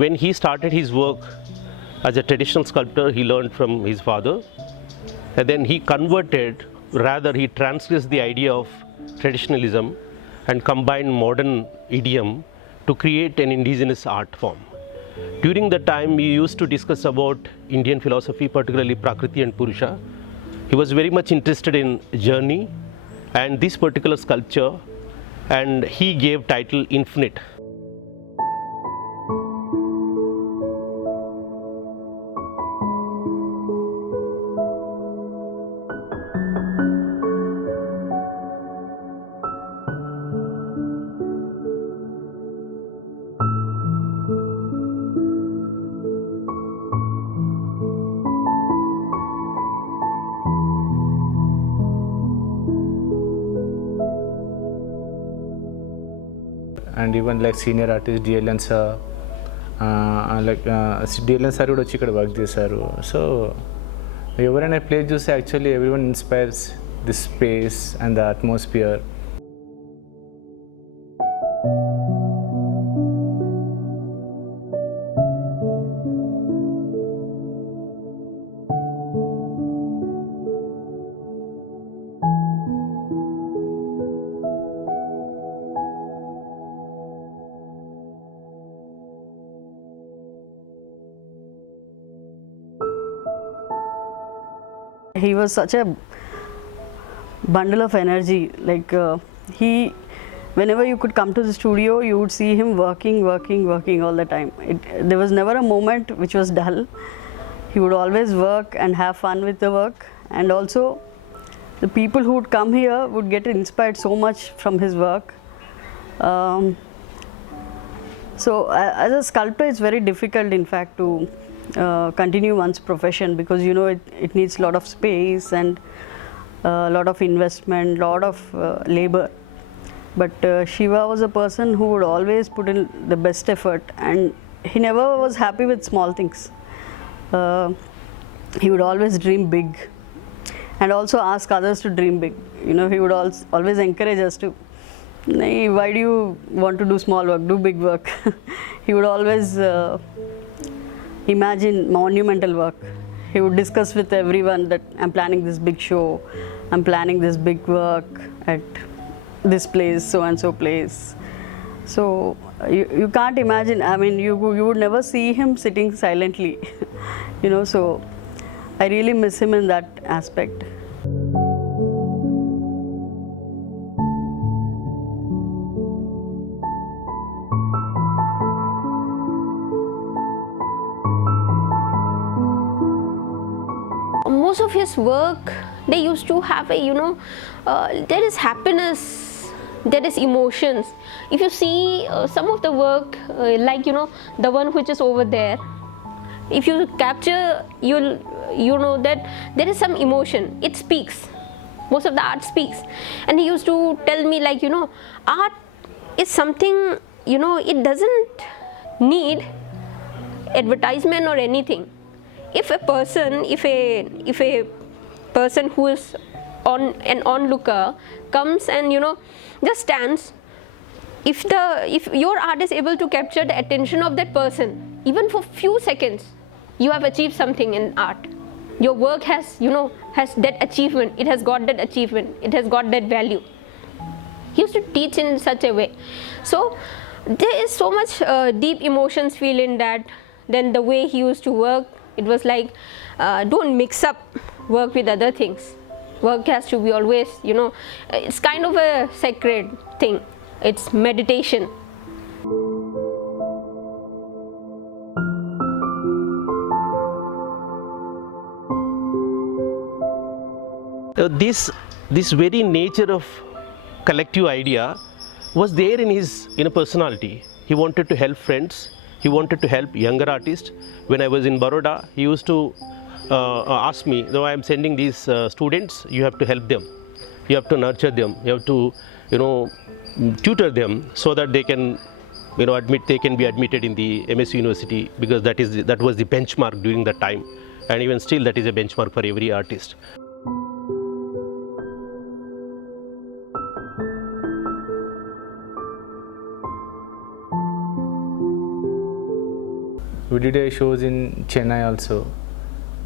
when he started his work as a traditional sculptor, he learned from his father, and then he converted, rather he transgressed the idea of traditionalism and combined modern idiom to create an indigenous art form. During the time we used to discuss about Indian philosophy, particularly Prakriti and Purusha. He was very much interested in journey and this particular sculpture, and he gave title Infinite. And even like senior artist DLN sir, DLN sir కూడా వచ్చి ఇక్కడ work చేశారు. So ఎవరైనా place చూస్తే actually everyone inspires this space and the atmosphere. He was such a bundle of energy. Whenever you could come to the studio, you would see him working all the time. There was never a moment which was dull. He would always work and have fun with the work, and also the people who would come here would get inspired so much from his work. As a sculptor, it's very difficult, in fact, to continue one's profession, because it needs a lot of space and a lot of investment, lot of labor. But Shiva was a person who would always put in the best effort, and he never was happy with small things. He would always dream big and also ask others to dream big. He would always encourage us to, why do you want to do small work, do big work. He would always imagine monumental work. He would discuss with everyone that I'm planning this big show, I'm planning this big work at this place, so and so place. So you can't imagine, I mean, you would never see him sitting silently. So I really miss him in that aspect. Most of his work, they used to have a, there is happiness, there is emotions. If you see some of the work, the one which is over there, if you capture, you know that there is some emotion. It speaks. Most of the art speaks. And he used to tell me, art is something, it doesn't need advertisement or anything. If a person who is an onlooker comes and just stands, if your art is able to capture the attention of that person, even for few seconds, you have achieved something in art. Your work has that achievement. It has got that achievement. It has got that value. He used to teach in such a way. So there is so much deep emotions feel in that. Then the way he used to work, it was like, don't mix up work with other things. Work has to be always, it's kind of a sacred thing. It's meditation. This very nature of collective idea was there in his personality. He wanted to help friends. He wanted to help younger artists. When I was in Baroda, he used to ask me, though I am sending these students, you have to help them. You have to nurture them. You have to, tutor them so that they can, they can be admitted in the MSU University, because that was the benchmark during that time, and even still that is a benchmark for every artist. We did a shows in Chennai also.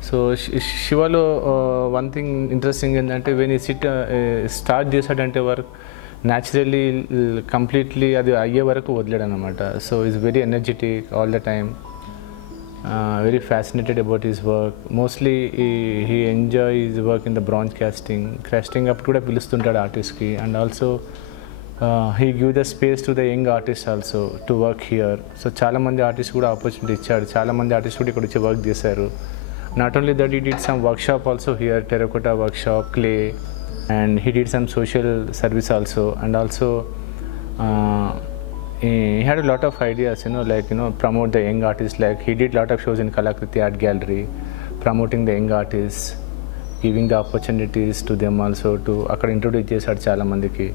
So Shivalo one thing interesting ఏంటంటే when he start చేసాడంటే work naturally completely అది అయ్యే వరకు వదిలేడు అనమాట. So is very energetic all the time, very fascinated about his work. Mostly he enjoy his work in the casting అప్పుడు కూడా పిలుస్తుంటాడు ఆర్టిస్ట్కి. And also he give the space to the young artist also to work here. So చాలామంది artist కూడా opportunity ఇచ్చాడు, చాలామంది artist కూడా ఇక్కడ వచ్చి వర్క్ చేశారు. Not only that, he did some workshop also here, terracotta workshop, clay, and he did some social service also. And also he had a lot of ideas, like promote the young artists. Like he did lot of shows in Kalakriti Art Gallery, promoting the young artists, giving the opportunities to them also to akkada introduce chesadu chaala mandiki.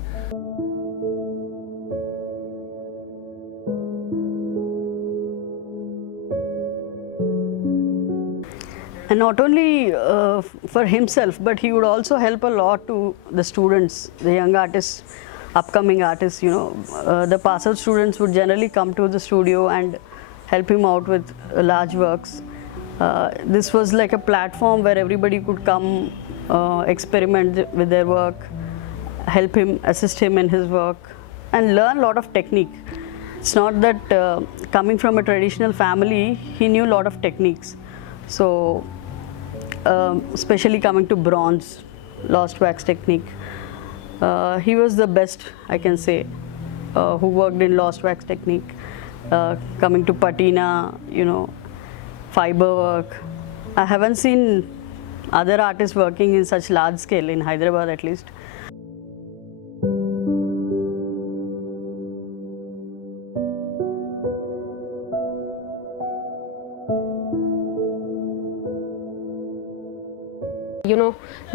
And not only for himself, but he would also help a lot to the students, the young artists, upcoming artists. The pass-out students would generally come to the studio and help him out with large works. This was like a platform where everybody could come, experiment with their work, help him, assist him in his work, and learn a lot of technique. It's not that coming from a traditional family, he knew a lot of techniques. So especially coming to bronze, lost wax technique, he was the best, I can say, who worked in lost wax technique. Coming to patina, fiber work. I haven't seen other artists working in such large scale in Hyderabad at least.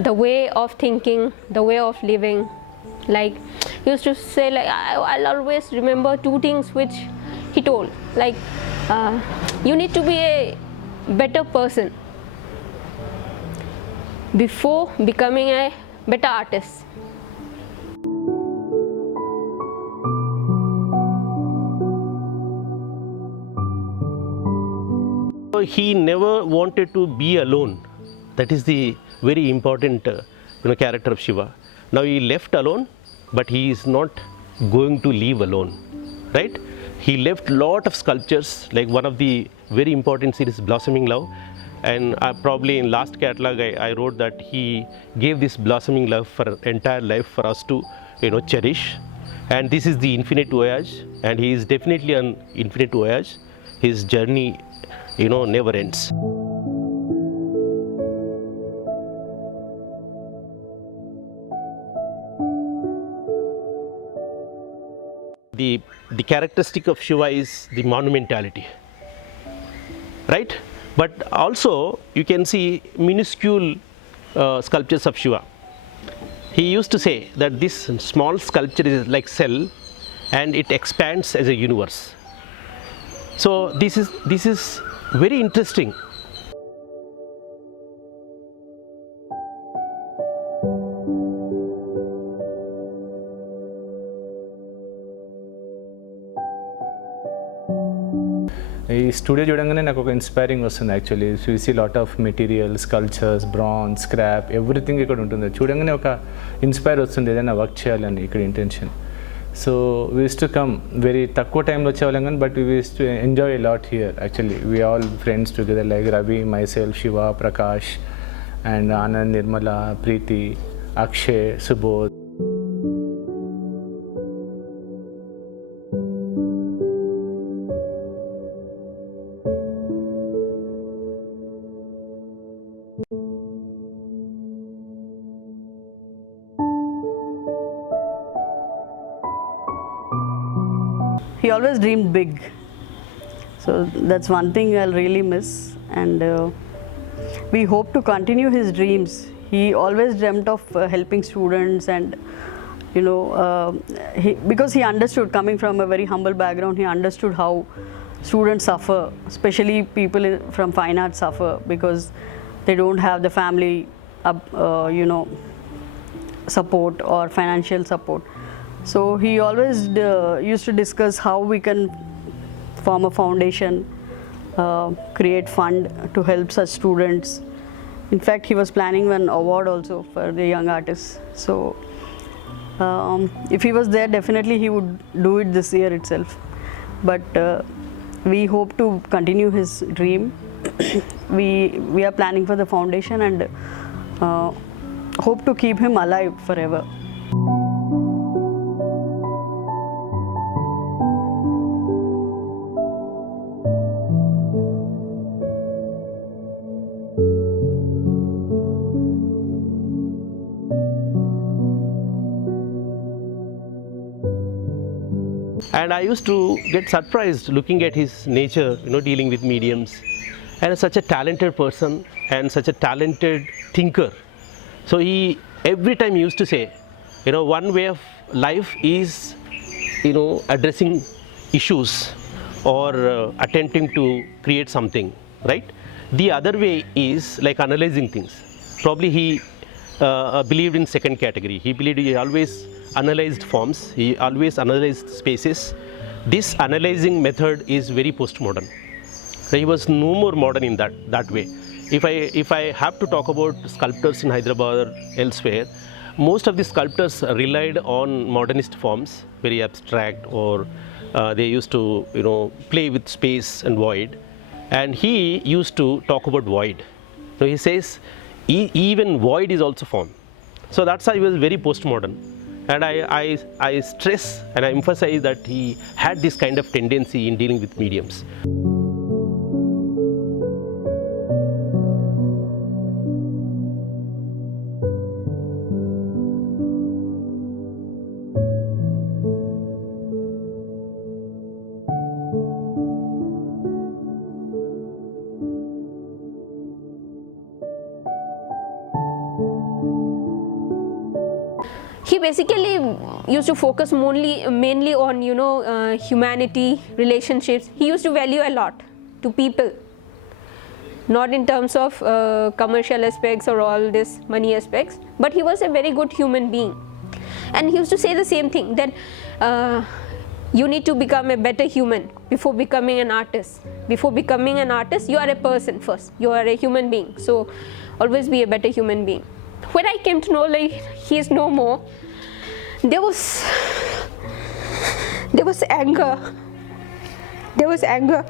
The way of thinking, the way of living. Like he used to say, like I'll always remember two things which he told. Like you need to be a better person before becoming a better artist. He never wanted to be alone. That is the very important character of Shiva. Now he left alone, but he is not going to leave alone, right? He left lot of sculptures, like one of the very important series, Blossoming Love. And probably in last catalog I wrote that he gave this blossoming love for entire life for us to cherish. And this is the infinite voyage, and he is definitely an infinite voyage. His journey never ends. The characteristic of Shiva is the monumentality, right? But also you can see minuscule sculptures of Shiva. He used to say that this small sculpture is like cell and it expands as a universe. So this is very interesting. ఈ studio చూడంగానే నాకు ఒక inspiring వస్తుంది actually. You see lot of materials, cultures, bronze, scrap, everything ఇక్కడ ఉంటుంది. చూడంగానే ఒక inspire వస్తుంది ఏదైనా వర్క్ చేయాలని ఇక్కడ intention. So we use to come very తక్కువ టైంలో వచ్చేవాళ్ళం కానీ, but we use to enjoy a lot here actually. We all friends together like Ravi, myself, Shiva, Prakash and Anand, Nirmala, Preeti, Akshay, Subodh. He always dreamed big, so that's one thing I'll really miss, and we hope to continue his dreams. He always dreamt of helping students, and because he understood, coming from a very humble background, he understood how students suffer, especially people from fine arts suffer because they don't have the family support or financial support. So he always used to discuss how we can form a foundation create fund to help such students. In fact, he was planning one award also for the young artists. So if he was there, definitely he would do it this year itself. But we hope to continue his dream. we are planning for the foundation and hope to keep him alive forever. And I used to get surprised looking at his nature, dealing with mediums, and such a talented person and such a talented thinker. So he every time used to say, one way of life is, addressing issues or attempting to create something, right? The other way is like analyzing things. Probably he believed in second category. He always analyzed forms, he always analyzed spaces. This analyzing method is very postmodern. So he was no more modern in that way. If I have to talk about sculptors in Hyderabad or elsewhere, most of the sculptors relied on modernist forms, very abstract, or they used to play with space and void. And he used to talk about void. So he says even void is also form. So that's why he was very postmodern. And I stress and I emphasize that he had this kind of tendency in dealing with mediums. He basically used to focus mainly on humanity, relationships. He used to value a lot to people, not in terms of commercial aspects or all this money aspects, but he was a very good human being. And he used to say the same thing, that you need to become a better human before becoming an artist. Before becoming an artist, you are a person first. You are a human being. So always be a better human being. When I came to know like he is no more, there was anger. There was anger.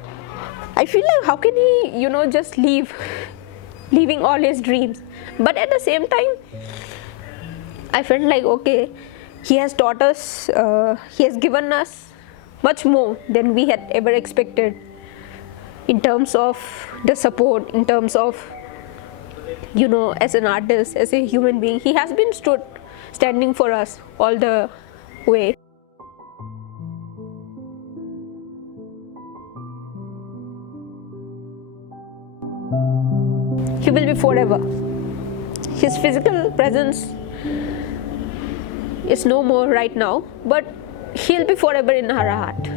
I feel like how can he, just leaving all his dreams. But at the same time, I felt like, okay, he has taught us, he has given us much more than we had ever expected in terms of the support, in terms of as an artist, as a human being. He has been standing for us all the way. He will be forever. His physical presence is no more right now, but he'll be forever in our heart.